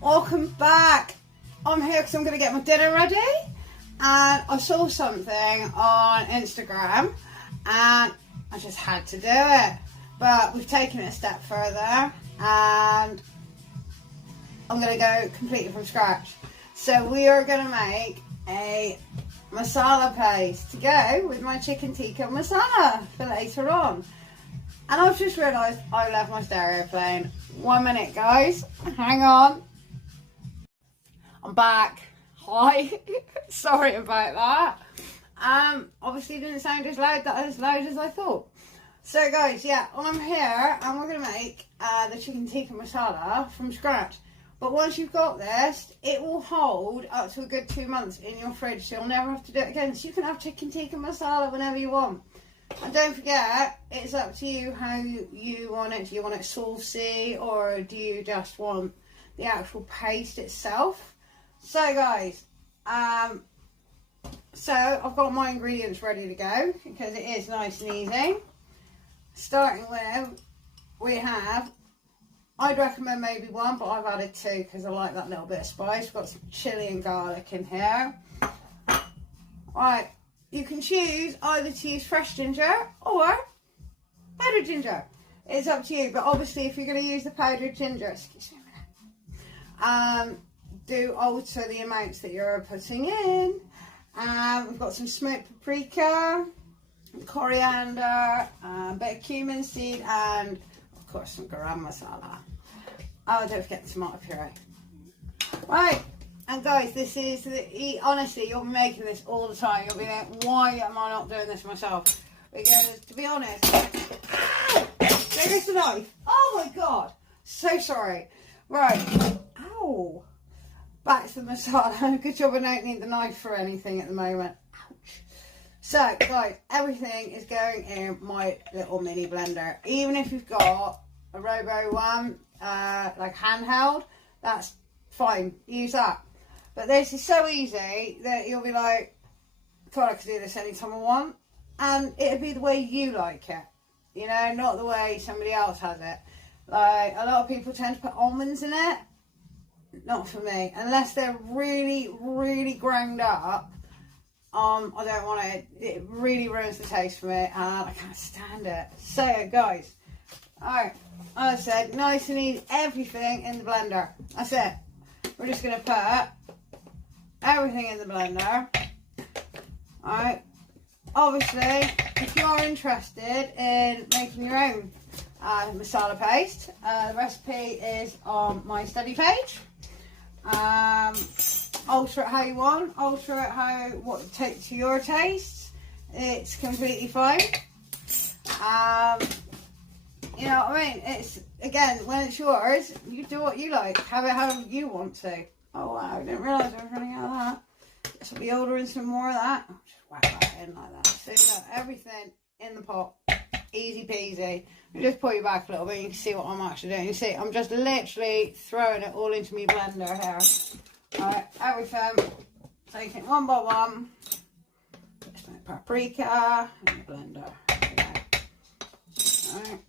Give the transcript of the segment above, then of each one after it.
Welcome back. I'm here because I'm going to get my dinner ready, and I saw something on Instagram and I just had to do it. But we've taken it a step further and I'm going to go completely from scratch. So we are going to make a masala paste to go with my chicken tikka masala for later on. And I've just realised I left my stereo playing. 1 minute, guys. Hang on. I'm back. Hi. Sorry about that. Obviously didn't sound as loud as I thought. So guys, yeah, I'm here and we're going to make the chicken tikka masala from scratch. But once you've got this, it will hold up to a good 2 months in your fridge, so you'll never have to do it again. So you can have chicken tikka masala whenever you want. And don't forget, it's up to you how you want it. Do you want it saucy, or do you just want the actual paste itself? So guys, so I've got my ingredients ready to go because it is nice and easy. Starting with, we have, I'd recommend maybe 1, but I've added 2 because I like that little bit of spice. We've got some chilli and garlic in here. Alright, you can choose either to use fresh ginger or powdered ginger. It's up to you, but obviously if you're going to use the powdered ginger, excuse me a minute, do alter the amounts that you're putting in. We've got some smoked paprika, coriander, a bit of cumin seed, and of course some garam masala. Oh, don't forget the tomato puree. Right, and guys, this is honestly, you'll be making this all the time. You'll be like, why am I not doing this myself? Because to be honest, there goes the knife. Oh my god, so sorry. Right, ow. Back to the masala. Good job I don't need the knife for anything at the moment. Ouch. So guys, everything is going in my little mini blender. Even if you've got a Robo one, like handheld, that's fine. Use that. But this is so easy that you'll be like, God, I could do this anytime I want. And it'll be the way you like it. You know, not the way somebody else has it. Like, a lot of people tend to put almonds in it. Not for me, unless they're really, really ground up. I don't want it. It really ruins the taste for me, and I can't stand it. So, guys, alright, as I said, nice and easy. Everything in the blender. That's it. We're just gonna put everything in the blender. Alright. Obviously, if you are interested in making your own masala paste, the recipe is on my study page. Alter it how you want, alter it what to your taste. It's completely fine. You know what I mean? It's, again, when it's yours, you do what you like, have it how you want to. Oh wow, I didn't realise I was running out of that. Guess I'll be ordering some more of that. I'll just whack that in like that. So you got everything in the pot. Easy peasy. I'll just pull you back a little bit, you can see what I'm actually doing. You see, I'm just literally throwing it all into my blender here. Alright, everything. Taking it one by one. Just my paprika in the blender. Alright.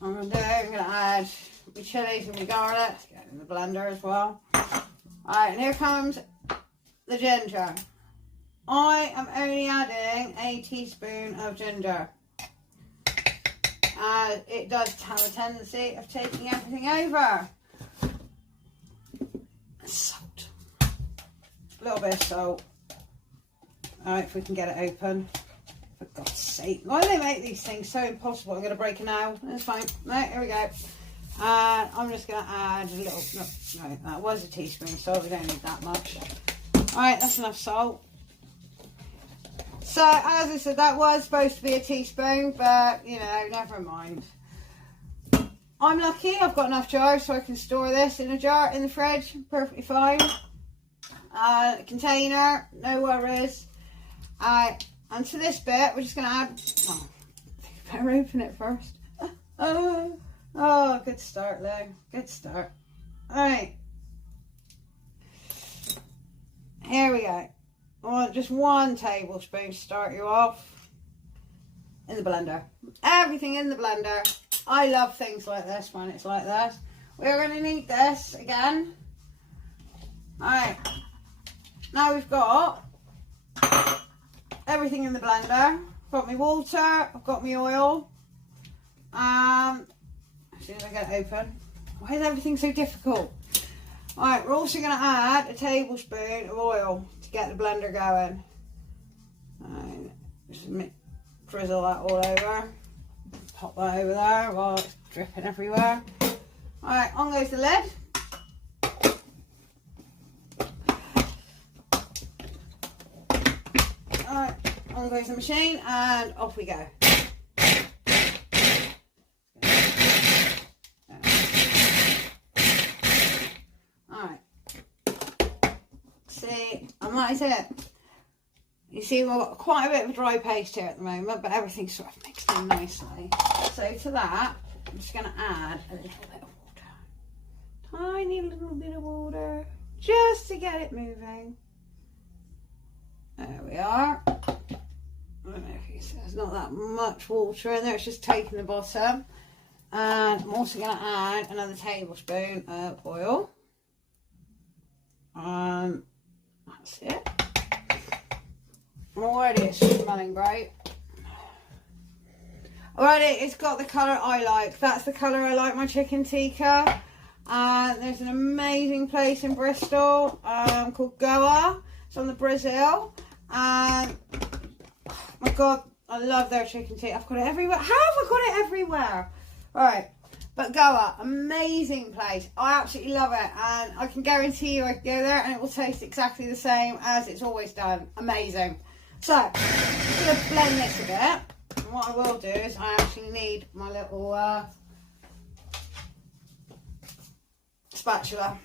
I'm going to add my chilies and my garlic. Get it in the blender as well. Alright, and here comes the ginger. I am only adding a teaspoon of ginger. It does have a tendency of taking everything over. Salt. A little bit of salt. Alright, if we can get it open. For God's sake. Why do they make these things so impossible? I'm going to break a nail. That's fine. No, here we go. I'm just going to add a little... No, that was a teaspoon of salt. We don't need that much. Alright, that's enough salt. So, as I said, that was supposed to be a teaspoon, but, you know, never mind. I'm lucky, I've got enough jars so I can store this in a jar in the fridge, perfectly fine. Container, no worries. And to this bit, we're just going to add... Oh, I think I better open it first. Oh, good start, Lou. Good start. Alright. Here we go. I want just 1 tablespoon to start you off in the blender. Everything in the blender. I love things like this when it's like this. we're going to need this again. Alright, now we've got everything in the blender. I've got my water, I've got my oil. As soon as I get it open. Why is everything so difficult? Alright, we're also going to add a tablespoon of oil to get the blender going. And just drizzle that all over. Pop that over there while it's dripping everywhere. Alright, on goes the lid. Alright, on goes the machine and off we go. Alright. See, I might say it. You see, we've got quite a bit of a dry paste here at the moment, but everything's sort of mixed in nicely. So to that, I'm just going to add a little bit of water. Tiny little bit of water, just to get it moving. There we are. I don't know if you see, there's not that much water in there, it's just taking the bottom. And I'm also going to add another tablespoon of oil. That's it. Already it's smelling great. Already it's got the colour I like. That's the colour I like my chicken tikka. There's an amazing place in Bristol called Goa. It's on the Brazil. Oh my god, I love their chicken tikka. I've got it everywhere. How have I got it everywhere? Alright, but Goa, amazing place. I absolutely love it, and I can guarantee you I can go there and it will taste exactly the same as it's always done. Amazing. So, I'm going to blend this a bit. And what I will do is I actually need my little spatula.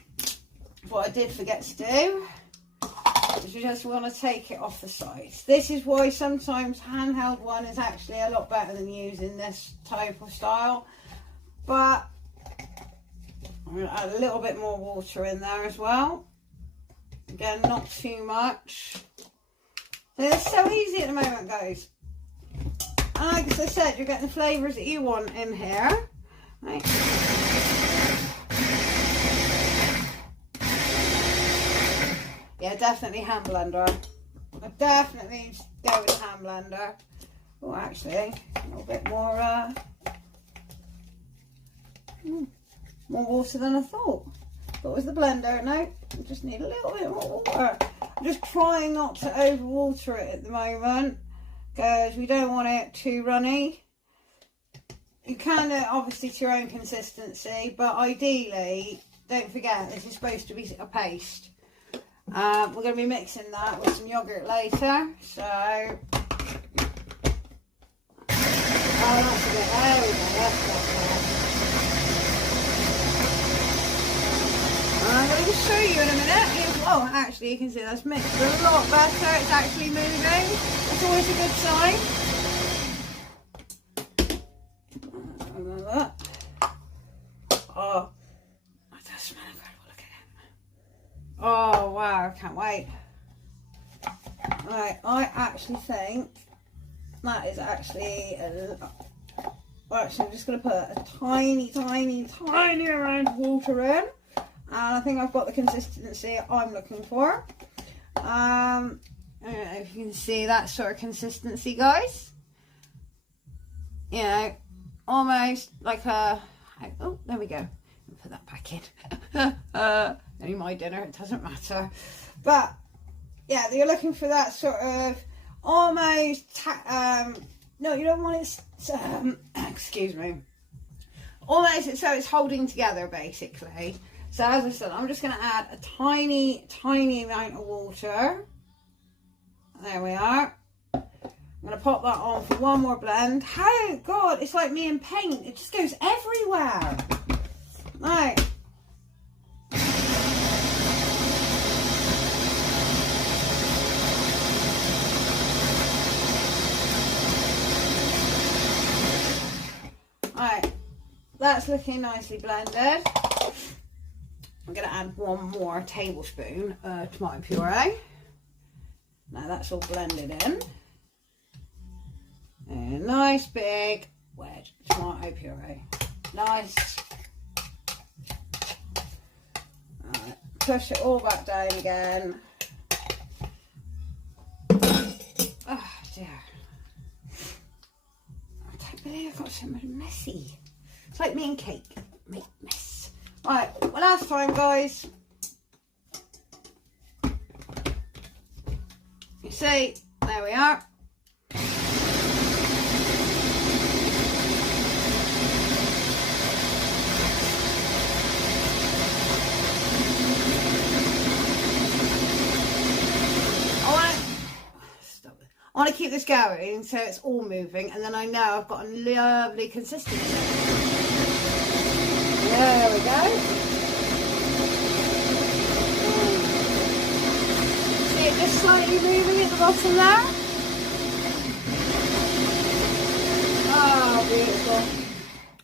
What I did forget to do is you just want to take it off the sides. This is why sometimes handheld one is actually a lot better than using this type of style. But I'm going to add a little bit more water in there as well. Again, not too much. It's so easy at the moment, guys. And like I said, you're getting the flavours that you want in here. Right. Yeah, definitely hand blender. I definitely go with hand blender. Oh, actually, a little bit more water than I thought. What was the blender? No, I just need a little bit more water. I'm just trying not to overwater it at the moment because we don't want it too runny. You can obviously to your own consistency, but ideally, don't forget this is supposed to be a paste. We're going to be mixing that with some yogurt later, so that's a bit, there we go, that's better. I'm going to just show you in a minute. Oh, actually, you can see that's mixed a lot better. It's actually moving. That's always a good sign. Oh, that does smell incredible. Look at it. Oh, wow. I can't wait. Right, I actually think that is actually well, actually, I'm just going to put a tiny amount of water in. And I think I've got the consistency I'm looking for. I don't know if you can see that sort of consistency, guys. You know, almost like a... Oh, there we go. Put that back in. Only my dinner, it doesn't matter. But, yeah, you're looking for that sort of almost... no, you don't want it... excuse me. Almost so it's holding together, basically. So as I said, I'm just going to add a tiny amount of water. There we are. I'm going to pop that on for one more blend. How, God, it's like me and paint. It just goes everywhere. Right. Right. That's looking nicely blended. I'm going to add one more tablespoon of tomato puree. Now that's all blended in. And a nice big wedge of tomato puree. Nice. push it all back down again. Oh dear. I don't believe I got so much messy. It's like me and cake. Make mess. Right, well last time guys. You see, there we are. I want to keep this going so it's all moving, and then I know I've got a lovely consistency. There we go. See it just slightly moving at the bottom there? Oh, beautiful.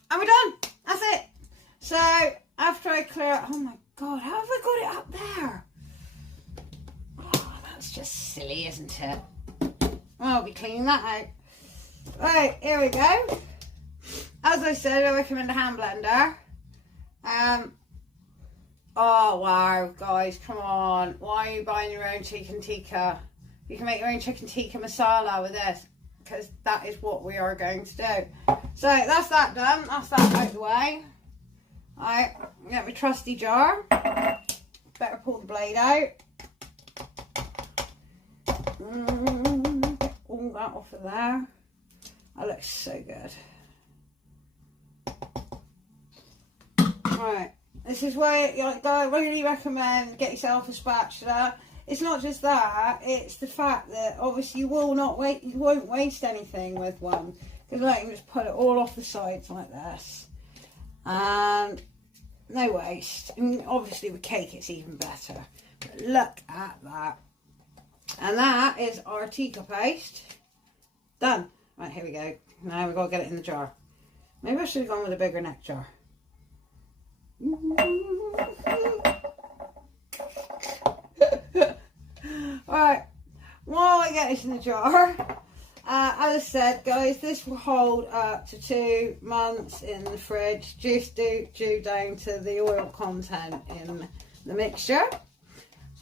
And we're done. That's it. So, after I clear... Oh my God, how have I got it up there? Oh, that's just silly, isn't it? I'll be cleaning that out. Right, here we go. As I said, I recommend a hand blender. Oh wow, guys, come on. Why are you buying your own chicken tikka? You can make your own chicken tikka masala with this, because that is what we are going to do. So that's that done. That's that out of the way. Alright, get my trusty jar. Better pull the blade out. Get all that off of there. That looks so good. Right, this is why I really recommend get yourself a spatula. It's not just that; it's the fact that obviously you won't waste anything with one, because like you can just put it all off the sides like this, and no waste. I mean, obviously with cake it's even better. But look at that, and that is our tikka paste done. Right, here we go. Now we've got to get it in the jar. Maybe I should have gone with a bigger neck jar. Alright, while I get this in the jar, as I said guys, this will hold up to 2 months in the fridge, just due down to the oil content in the mixture.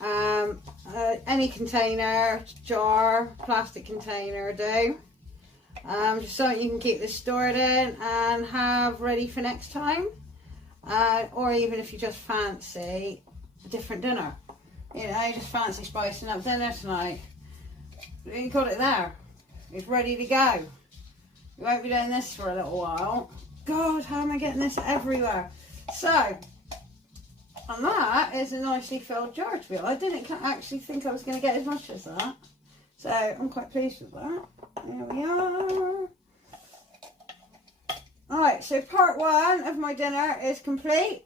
Any container, jar, plastic container do. Just something you can keep this stored in and have ready for next time. Or even if you just fancy a different dinner, you know, you just fancy spicing up dinner tonight, you got it there, it's ready to go. You won't be doing this for a little while. God, how am I getting this everywhere? So, and that is a nicely filled jar to be honest. I didn't actually think I was going to get as much as that, so I'm quite pleased with that. There we are. Alright, so part 1 of my dinner is complete.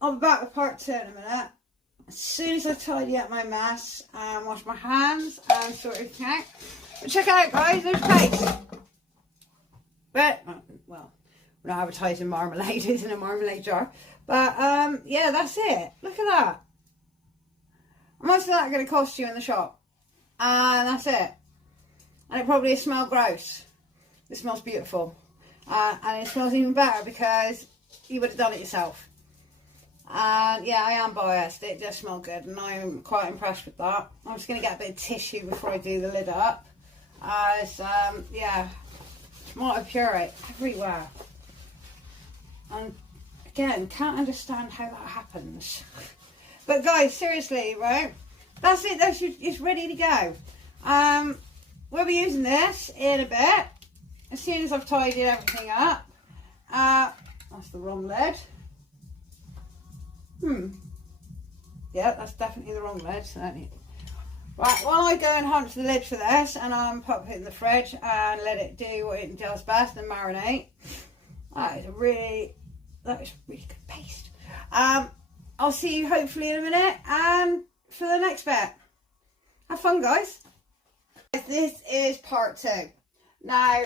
I'll be back with part 2 in a minute. As soon as I tidy up my mess and wash my hands and sort everything out. But check it out guys, there's paste. But, well, we're not advertising marmalade, it's in a marmalade jar. But, yeah, that's it. Look at that. How much is that going to cost you in the shop? And that's it. And it probably smells gross. It smells beautiful. And it smells even better because you would have done it yourself. And yeah, I am biased. It does smell good and I'm quite impressed with that. I'm just going to get a bit of tissue before I do the lid up. As, yeah, tomato puree everywhere. And again, can't understand how that happens. But guys, seriously, right? That's it. It's ready to go. We'll be using this in a bit, as soon as I've tidied everything up. That's the wrong lid. Yeah, that's definitely the wrong lid. So right, while I go and hunt for the lid for this, and pop it in the fridge and let it do what it does best and marinate. That is really good paste. I'll see you hopefully in a minute, and for the next bit. Have fun, guys. This is part 2. Now,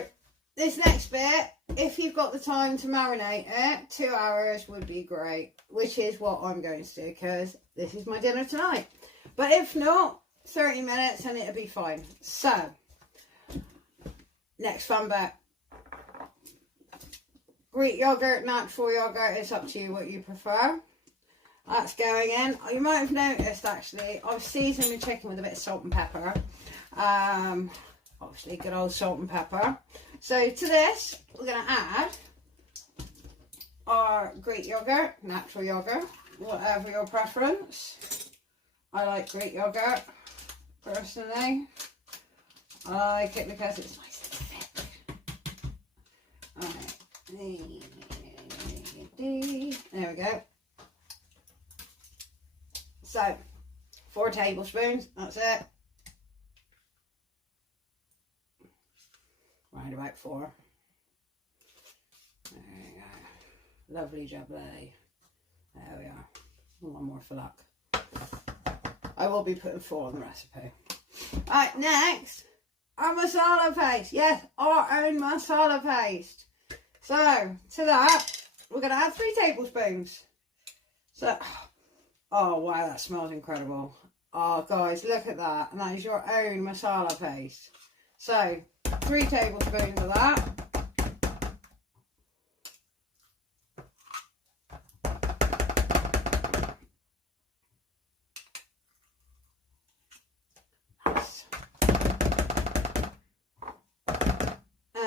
this next bit, if you've got the time to marinate it, 2 hours would be great, which is what I'm going to do because this is my dinner tonight. But if not, 30 minutes and it'll be fine. So, next fun bit. Greek yogurt, natural yogurt, it's up to you what you prefer. That's going in. You might have noticed actually, I've seasoned my chicken with a bit of salt and pepper. Obviously good old salt and pepper. So to this, we're going to add our Greek yogurt, natural yogurt, whatever your preference. I like Greek yogurt, personally. I like it because it's nice and thick. Alright, there we go. So, 4 tablespoons, that's it. Right about 4. There we go. Lovely jubbly. There we are. One more for luck. I will be putting 4 on the recipe. Alright, next, our masala paste. Yes, our own masala paste. So, to that, we're going to add 3 tablespoons. So, oh wow, that smells incredible. Oh guys, look at that. And that is your own masala paste. So, 3 tablespoons of that.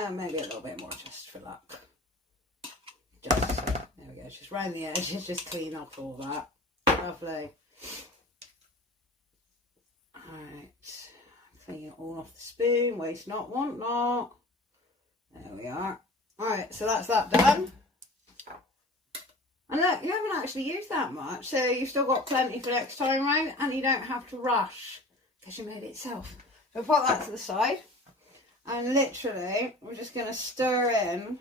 And maybe a little bit more just for luck. Just, there we go, just round the edges, just clean up all that. Lovely. Alright, clean it all off the spoon, waste not, want not. There we are. Alright, so that's that done. And look, you haven't actually used that much, so you've still got plenty for next time round, and you don't have to rush because you made it yourself. So put that to the side, and literally we're just going to stir in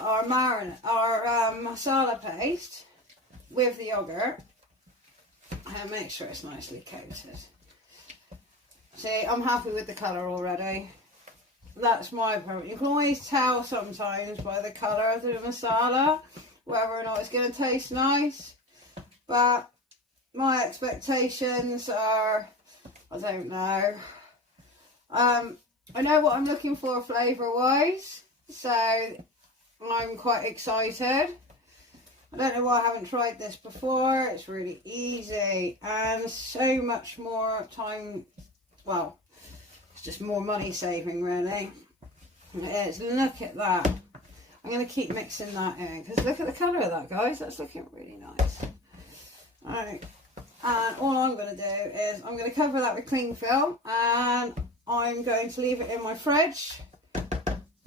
our masala paste with the yogurt and make sure it's nicely coated. See, I'm happy with the colour already. That's my preference. You can always tell sometimes by the colour of the masala whether or not it's going to taste nice, but my expectations are, I don't know. I know what I'm looking for flavour wise, so I'm quite excited. I don't know why I haven't tried this before. It's really easy and so much more time, well, it's just more money saving really. It is. Look at that. I'm going to keep mixing that in because look at the colour of that, guys. That's looking really nice. Alright, and all I'm going to do is I'm going to cover that with cling film and I'm going to leave it in my fridge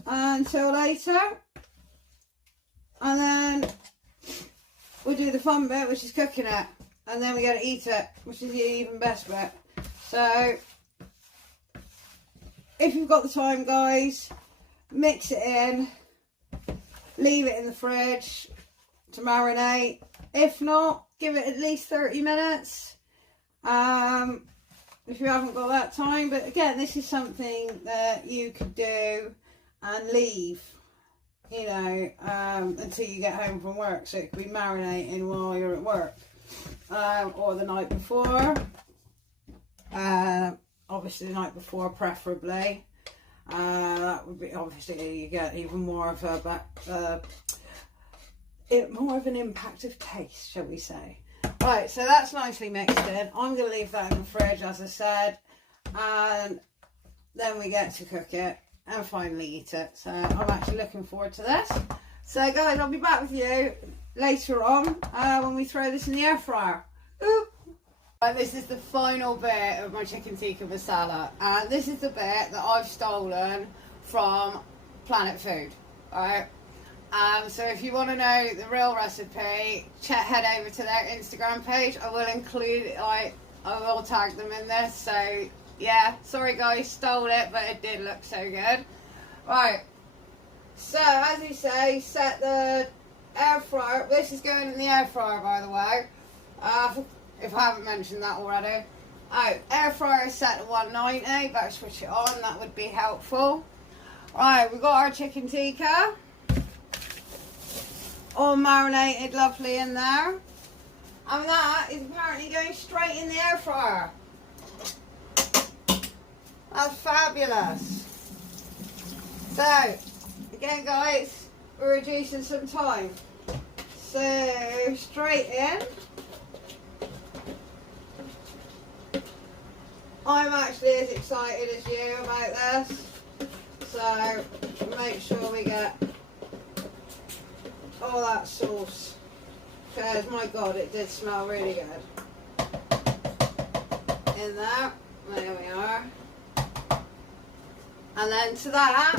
until later. And then we'll do the fun bit, which is cooking it, and then we got to eat it, which is the even best bit. So if you've got the time, guys, mix it in, leave it in the fridge to marinate. If not, give it at least 30 minutes if you haven't got that time. But again, this is something that you could do and leave, you know, until you get home from work, so it could be marinating while you're at work, or the night before, obviously the night before preferably. That would be, obviously you get even more of a more of an impact of taste, shall we say. Right, so that's nicely mixed in. I'm going to leave that in the fridge, as I said, and then we get to cook it and finally eat it. So I'm actually looking forward to this. So guys, I'll be back with you later on when we throw this in the air fryer. Ooh. Right, this is the final bit of my chicken tikka masala, and this is the bit that I've stolen from Planet Food. Alright, so if you want to know the real recipe, head over to their Instagram page. I will include, I will tag them in this. So yeah, sorry guys, stole it, but it did look so good. Right, so as you say, set the air fryer. This is going in the air fryer, by the way, if I haven't mentioned that already. Oh, air fryer is set at 190, better switch it on, that would be helpful. Right, we've got our chicken tikka all marinated lovely in there, and that is apparently going straight in the air fryer. That's fabulous. So again guys, reducing some time. So straight in. I'm actually as excited as you about this. So make sure we get all that sauce. Because my God, it did smell really good. In there. There we are. And then to that,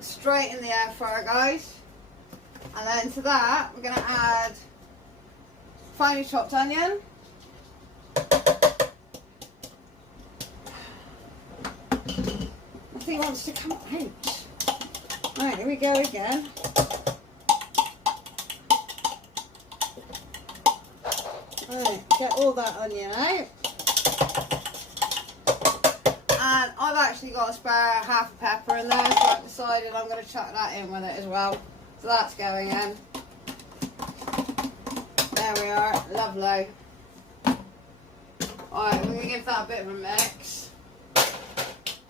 straight in the air fryer, guys. And then to that, we're going to add finely chopped onion. Nothing wants to come out. Right, here we go again. Right, get all that onion out. And I've actually got a spare half a pepper in there, so I've decided I'm going to chuck that in with it as well. So that's going in. There we are, lovely. Alright, we're going to give that a bit of a mix.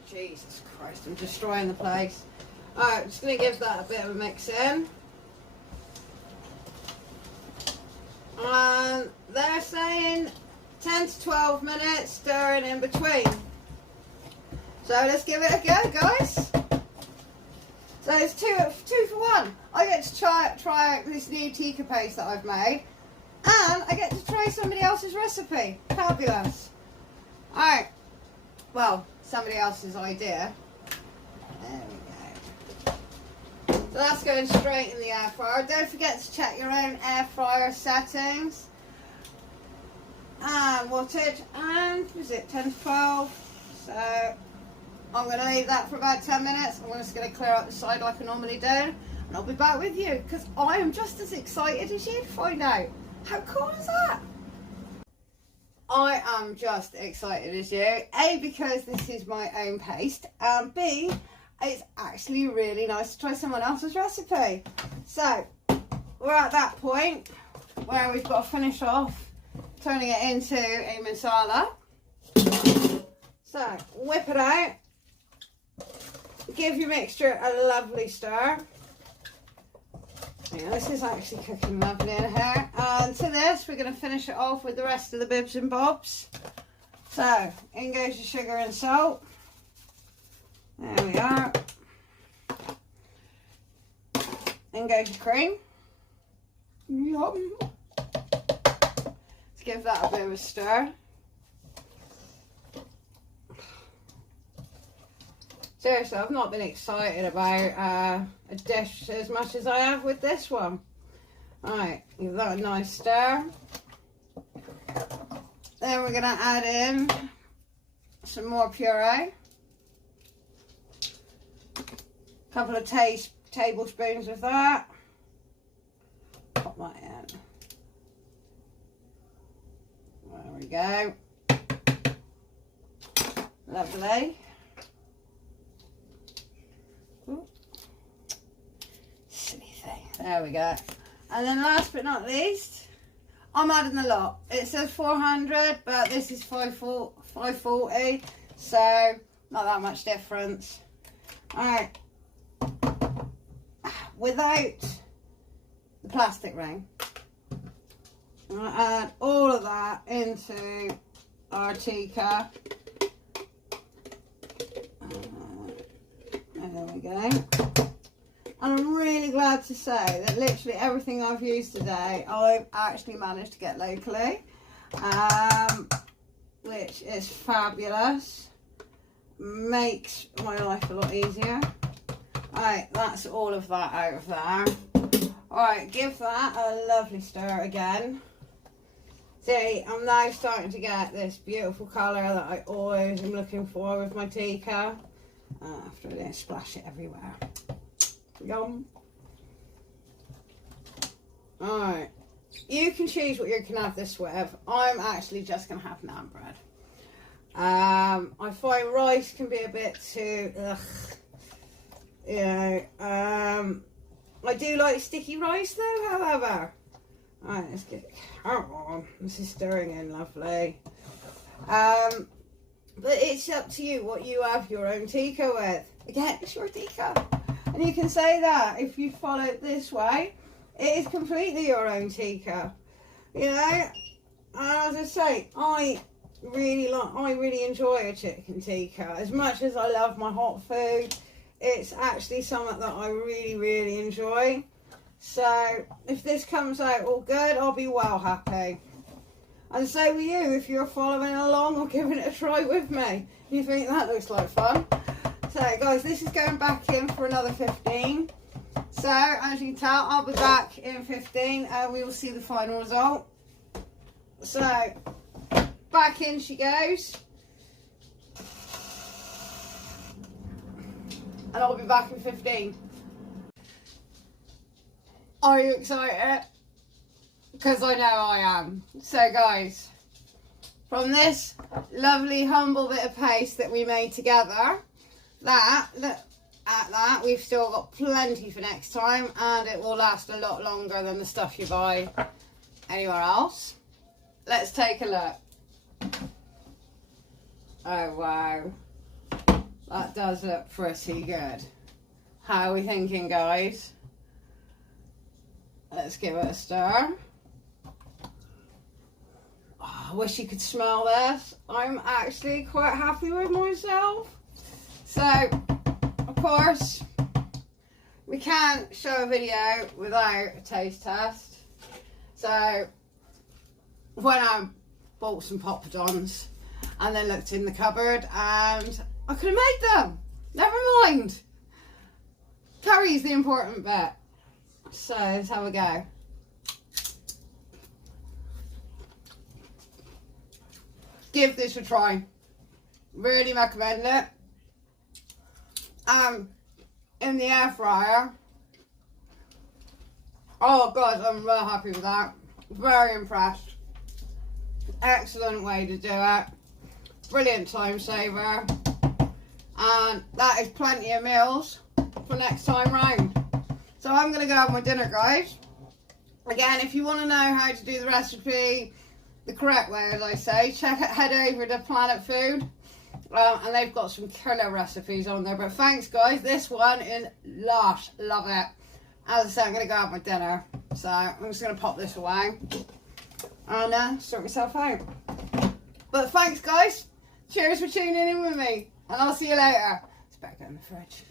Jesus Christ, I'm destroying the place. Alright, I'm just going to give that a bit of a mix in. And they're saying 10 to 12 minutes stirring in between. So let's give it a go, guys. So it's two for one. I get to try out this new tikka paste that I've made, and I get to try somebody else's recipe. Fabulous. Alright. Well, somebody else's idea. There we go. So that's going straight in the air fryer. Don't forget to check your own air fryer settings. And wattage, and was it 10 to 12? So I'm going to leave that for about 10 minutes. I'm just going to clear out the side like I normally do, and I'll be back with you because I am just as excited as you to find out. How cool is that? I am just excited as you. A, because this is my own paste, and B, it's actually really nice to try someone else's recipe. So we're at that point where we've got to finish off turning it into a masala. So whip it out. Give your mixture a lovely stir. Yeah, this is actually cooking lovely in here. And to this, we're going to finish it off with the rest of the bibs and bobs. So, in goes your sugar and salt. There we are. In goes your cream. Yum. Let's give that a bit of a stir. Seriously, I've not been excited about a dish as much as I have with this one. Alright, give that a nice stir. Then we're going to add in some more puree. A couple of tablespoons of that. Pop that in. There we go. Lovely. Silly thing. There we go. And then last but not least, I'm adding a lot. It says 400, but this is 540, so not that much difference. Alright. Without the plastic ring, I'm going to add all of that into our tikka. There we go. And I'm really glad to say that literally everything I've used today, I've actually managed to get locally, which is fabulous. Makes my life a lot easier. Alright, that's all of that out of there. Alright, give that a lovely stir again. See, I'm now starting to get this beautiful colour that I always am looking for with my tikka. After I splash it everywhere. Yum. Alright. You can choose what you can have this with. I'm actually just going to have naan bread. I find rice can be a bit too, you know. I do like sticky rice though, however. Alright, let's get it. Come on. This is stirring in lovely. But it's up to you what you have your own tikka with. Again, it's your tikka. And And you can say that if you follow it this way, it is completely your own tikka. You know, and as I say, I really enjoy a chicken tikka. As much as I love my hot food, it's actually something that I really enjoy. So if this comes out all good, I'll be well happy. And so will you if you're following along or giving it a try with me. You think that looks like fun. So guys, this is going back in for another 15. So as you can tell, I'll be back in 15 and we will see the final result. So back in she goes. And I'll be back in 15. Are you excited? Because I know I am. So guys, from this lovely humble bit of paste that we made together, we've still got plenty for next time, and it will last a lot longer than the stuff you buy anywhere else. Let's take a look. Oh wow, that does look pretty good. How are we thinking, guys? Let's give it a stir. Oh, I wish you could smell this. I'm actually quite happy with myself. So, of course, we can't show a video without a taste test. So, when I bought some poppadoms and then looked in the cupboard and I could have made them. Never mind. Curry's the important bit. So, let's have a go. Give this a try. Really recommend it. In the air fryer. Oh god, I'm real happy with that. Very impressed. Excellent way to do it. Brilliant time saver. And that is plenty of meals for next time round. So I'm going to go have my dinner, guys. Again, if you want to know how to do the recipe the correct way, as I say, head over to Planet Food. And they've got some killer recipes on there. But thanks, guys. This one is lush. Love it. As I say, I'm going to go have my dinner. So I'm just going to pop this away and sort myself out. But thanks, guys. Cheers for tuning in with me. And I'll see you later. It's better go in the fridge.